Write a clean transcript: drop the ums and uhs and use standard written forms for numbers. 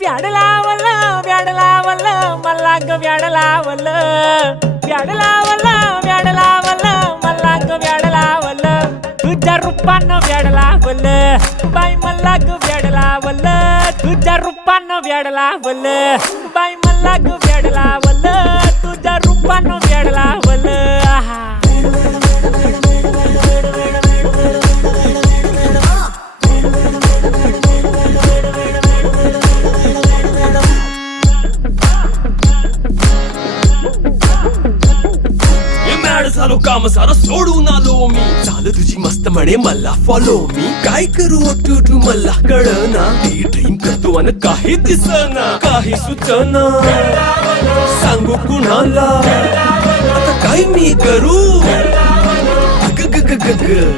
व्याड लावलं व्याड लावलं मला ग व्याड लावलं व्याड लावलं व्याड लावलं मला ग व्याड लावलं तुझ्या रूपानं व्याड लावलं बाई मला ग व्याड लावलं तुझ्या रूपानं व्याड लावलं बाई मला ग व्याड लावलं तुझ्या रूपानं व्याड लावलं आहा झालो काम सारा सोडून आलो मी झालं तुझी मस्त म्हणे मला फॉलो मी काय करू टू मला कळना ती ड्रीम करतो आणि काही दिसना काही सुचना सांगू कुणाला आता काय मी करू ग ग ग ग ग